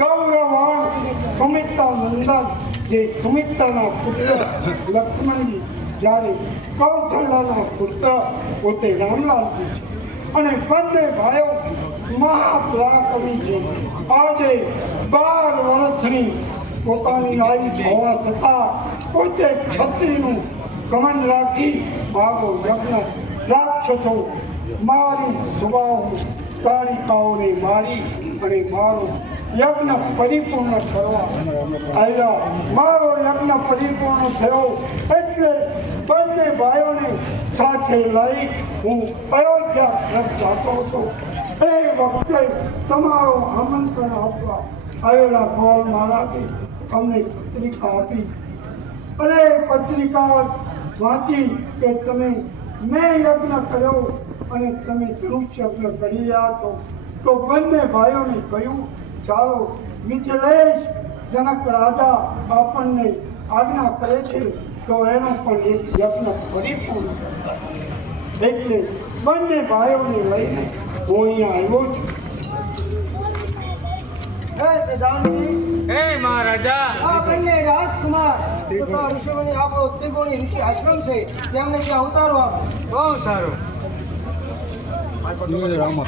ગૌરવાણ સુમિત્રા નંદન જે સુમિત્રાના પુત્ર લક્ષ્મણજી જ્યારે કૌશલ્યાના પુત્ર પોતે રામલાલજી છે અને બંને ભાઈઓ મહાપરાક્રમી છે. આજે 12 વર્ષની પોતાની આયુ હોવા છતાં પોતે ક્ષત્રિયનું ગમન રાખી મારો યજ્ઞ રાક્ષસો મારી સ્વભાવ કાળિકાઓને મારી અને મારો યજ્ઞ પરિપૂર્ણ કરવા આવ્યા. મારો યજ્ઞ પરિપૂર્ણ થયો એટલે બંને ભાઈઓને સાથે લઈ હું અયોધ્યા તરફ જતો હતો. એ વખતે તમારો આમંત્રણ આપવા આવેલા ગોળ મહારાજે અમને પત્રિકા આપી અને પત્રિકા વાંચી કે તમે મેં યજ્ઞ કર્યો અને તમે ધનુષ્ય યજ્ઞ કરી રહ્યા છો. તો બંને ભાઈઓને કહ્યું ચાલો મિથિલેશ જનક રાજા આપણને આજ્ઞા કરે છે તો એનો પણ એક યજ્ઞ પરિપૂર્ણ કરે. એટલે બંને ભાઈઓને લઈને હું અહીંયા આવ્યો છું. હે મહારાજા, આ બંને રાજકુમાર તથા ઋષિમુનિ આપણો ત્રિગુણી ઋષિ આશ્રમ છે તેમને ત્યાં ઉતારો આપો. બહુ સારું. રામા